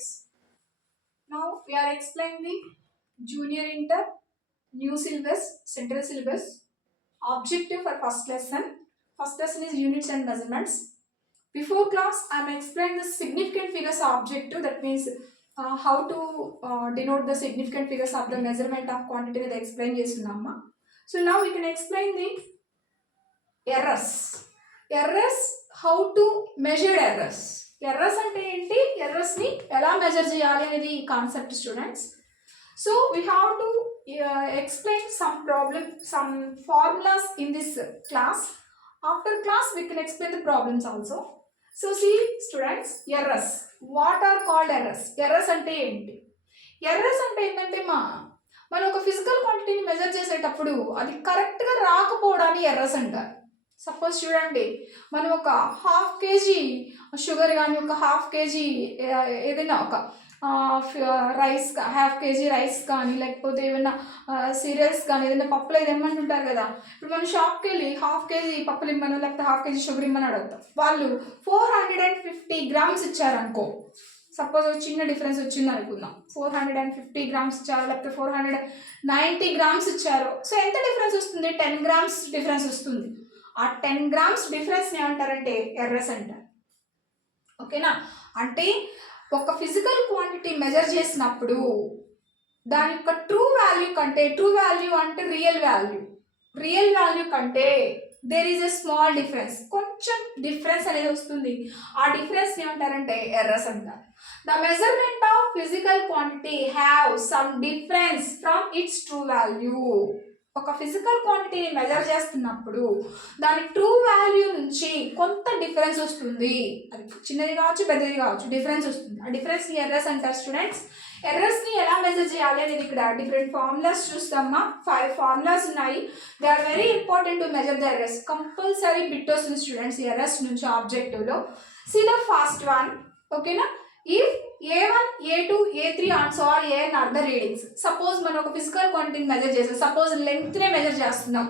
students. Now we are explaining the junior inter, new syllabus, central syllabus, objective for first lesson. First lesson is units and measurements. Before class, I am explaining the significant figures objective. That means how to denote the significant figures of the measurement of quantity with explain chestunnamma. So now we can explain the errors. Errors, how to measure errors. Errors ante enti, errors ni ela measure cheyali anedi concept students. So we have to explain some formulas in this class. After class we can explain the problems also. So see students, errors. What are called errors? Errors ante enti? Errors ante endante మనం ఒక physical క్వాంటిటీని measure చేసేటప్పుడు అది కరెక్ట్గా రాకపోవడాన్ని errors అంటారు. Suppose చూడండి, మనం ఒక హాఫ్ కేజీ షుగర్ కానీ ఒక హాఫ్ కేజీ ఏదైనా ఒక రైస్ హాఫ్ కేజీ రైస్ కానీ లేకపోతే ఏమైనా సీరియల్స్ కానీ ఏదైనా పప్పులు ఏది ఇమ్మంటుంటారు కదా. ఇప్పుడు మనం షాప్కి వెళ్ళి హాఫ్ కేజీ పప్పులు ఇమ్మను లేకపోతే హాఫ్ కేజీ షుగర్ ఇమ్మని అడుగుతాం. వాళ్ళు 450 grams ఇచ్చారనుకో, సపోజ్ చిన్న డిఫరెన్స్ వచ్చింది అనుకుందాం, 450 grams ఇచ్చారు లేకపోతే 490 grams ఇచ్చారు. సో ఎంత డిఫరెన్స్ వస్తుంది? 10 grams డిఫరెన్స్ వస్తుంది. ఆ 10 grams డిఫరెన్స్ ఏమంటారంటే ఎర్రర్స్ అంటారు. ఓకేనా? అంటే ఒక ఫిజికల్ క్వాంటిటీ మెజర్ చేసినప్పుడు దాని యొక్క ట్రూ వాల్యూ కంటే, ట్రూ వాల్యూ అంటే రియల్ వాల్యూ కంటే there is a small difference, కొంచెం డిఫరెన్స్ అనేది వస్తుంది. ఆ డిఫరెన్స్ ఏమంటారంటే ఎర్రర్స్ అంటారు. The measurement of physical quantity have some difference from its true value. ఒక ఫిజికల్ క్వాంటిటీని మెజర్ చేస్తున్నప్పుడు దాని ట్రూ వాల్యూ నుంచి కొంత డిఫరెన్స్ వస్తుంది. అది చిన్నది కావచ్చు పెద్దది కావచ్చు, డిఫరెన్స్ వస్తుంది. ఆ డిఫరెన్స్ని ఎర్రర్స్ అంటారు స్టూడెంట్స్. ఎర్రర్స్ని ఎలా మెజర్ చేయాలి అనేది ఇక్కడ డిఫరెంట్ ఫార్ములాస్ చూస్తామా. 5 ఫార్ములాస్ ఉన్నాయి. They are very important to measure the errors. Compulsory bit వస్తుంది స్టూడెంట్స్ ఎర్రర్స్ నుంచి ఆబ్జెక్టివ్లో. See the first one. ఓకేనా? If A1, A2, A3 and so on A are the readings. Suppose మనం ఒక physical క్వాంటిటీని measure చేస్తాం. Suppose లెంగ్త్నే measure చేస్తున్నాం.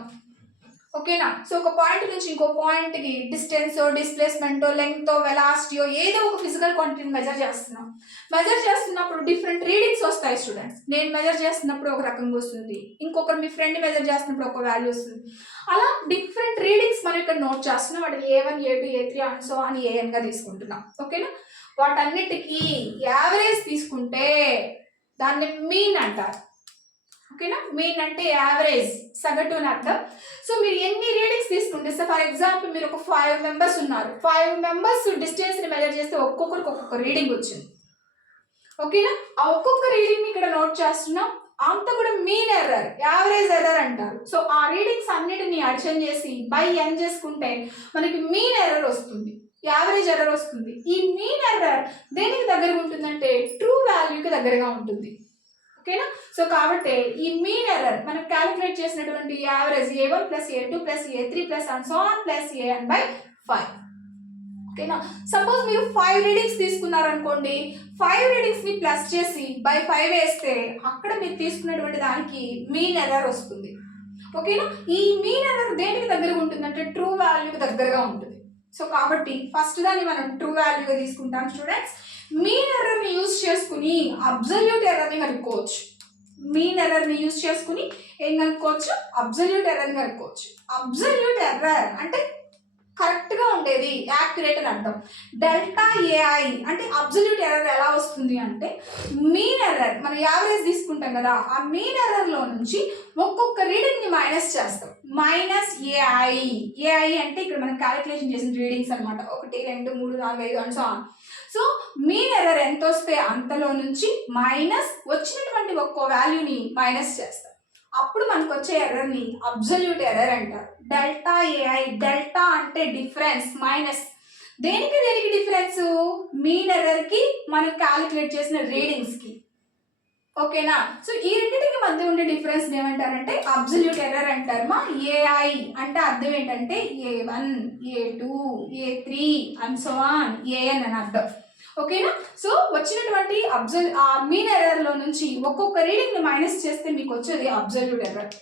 ఓకేనా? సో ఒక పాయింట్ నుంచి ఇంకో పాయింట్కి డిస్టెన్సో డిస్ప్లేస్మెంటో లెంగ్తో వెలాసిటీయో ఏదో ఒక ఫిజికల్ క్వాంటిటీని మెజర్ చేస్తున్నాం. మెజర్ చేస్తున్నప్పుడు డిఫరెంట్ రీడింగ్స్ వస్తాయి స్టూడెంట్స్. నేను మెజర్ చేస్తున్నప్పుడు ఒక రకంగా వస్తుంది, ఇంకొకరు మీ ఫ్రెండ్ మెజర్ చేస్తున్నప్పుడు ఒక వాల్యూ వస్తుంది. అలా డిఫరెంట్ రీడింగ్స్ మనం ఇక్కడ నోట్ చేస్తున్నాం. వాటిని A1, A2, A3 and so అని ANగా తీసుకుంటున్నాం. ఓకేనా? వాటన్నిటికీ యావరేజ్ తీసుకుంటే దాన్ని మీన్ అంటారు. ఓకేనా? మీన్ అంటే యావరేజ్, సగటు అని అర్థం. సో మీరు ఎన్ని రీడింగ్స్ తీసుకుంటే, ఫర్ ఎగ్జాంపుల్ మీరు ఒక 5 members ఉన్నారు. 5 members డిస్టెన్స్ని మెజర్ చేస్తే ఒక్కొక్కరికి ఒక్కొక్క రీడింగ్ వచ్చింది. ఓకేనా? ఆ ఒక్కొక్క రీడింగ్ని ఇక్కడ నోట్ చేస్తున్నాం. అంత కూడా మీన్ ఎర్రర్, యావరేజ్ ఎర్రర్ అంటారు. సో ఆ రీడింగ్స్ అన్నిటిని అడిషన్ చేసి బై n చేసుకుంటే మనకి మీన్ ఎర్రర్ వస్తుంది, యావరేజ్ ఎర్రర్ వస్తుంది. ఈ మీన్ ఎర్రర్ దేనికి దగ్గరగా ఉంటుందంటే ట్రూ వాల్యూకి దగ్గరగా ఉంటుంది. ఓకేనా? సో కాబట్టి ఈ మీన్ ఎర్రర్ మనం క్యాలిక్యులేట్ చేసినటువంటి average A1 + A2 + A3 + and so on + AN/5. ఓకేనా? సపోజ్ మీరు 5 రీడింగ్స్ తీసుకున్నారనుకోండి, 5 రీడింగ్స్ని ప్లస్ చేసి /5 వేస్తే అక్కడ మీరు తీసుకున్నటువంటి దానికి మీన్ ఎర్రర్ వస్తుంది. ఓకేనా? ఈ మీన్ ఎర్రర్ దేనికి దగ్గరగా ఉంటుందంటే ట్రూ వాల్యూకి దగ్గరగా ఉంటుంది. సో కాబట్టి ఫస్ట్ దాన్ని మనం ట్రూ వాల్యూగా తీసుకుంటాం స్టూడెంట్స్. మీన్ ఎర్రర్ని యూజ్ చేసుకుని అబ్సల్యూట్ ఎర్రర్ని కనుక్కోవచ్చు. మీన్ ఎర్రర్ని యూజ్ చేసుకుని ఏం కనుక్కోవచ్చు? అబ్సల్యూట్ ఎర్రర్ని కనుక్కోవచ్చు. అబ్సల్యూట్ ఎర్రర్ అంటే కరెక్ట్గా ఉండేది, యాక్యురేట్ అని అర్థం. డెల్టా AI అంటే అబ్సల్యూట్ ఎర్రర్ ఎలా వస్తుంది అంటే మీన్ ఎర్రర్, మనం యావరేజ్ తీసుకుంటాం కదా, ఆ మీన్ ఎర్రర్లో నుంచి ఒక్కొక్క రీడింగ్ని మైనస్ చేస్తాం. -AI అంటే ఇక్కడ మనం క్యాలిక్యులేషన్ చేసిన రీడింగ్స్ అనమాట. 1, 2, 3, 4, 5 and so on. So mean error ఎంత వస్తే అంతలో నుంచి మైనస్ వచ్చినటువంటి ఒక్కో వాల్యూని మైనస్ చేస్తాం. అప్పుడు మనకు వచ్చే ఎర్రర్ని అబ్సల్యూట్ ఎర్రర్ అంటారు. డెల్టా AI, డెల్టా అంటే డిఫరెన్స్, మైనస్ దేనికి డిఫరెన్స్? మీన్ ఎర్రర్కి మనం క్యాలిక్యులేట్ చేసిన రీడింగ్స్కి. ఓకేనా? సో ఈ రెండింటికి మధ్య ఉండే డిఫరెన్స్ ఏమంటారంటే అబ్సల్యూట్ ఎర్రర్ అంటారు. AI అంటే అర్థం ఏంటంటే A1, A2, A3 and so on AN అని అర్థం. ఓకేనా? సో వచ్చినటువంటి మీన్ ఎర్రర్లో నుంచి ఒక్కొక్క రీడింగ్ని మైనస్ చేస్తే మీకు వచ్చేది అబ్సల్యూట్ ఎర్రర్.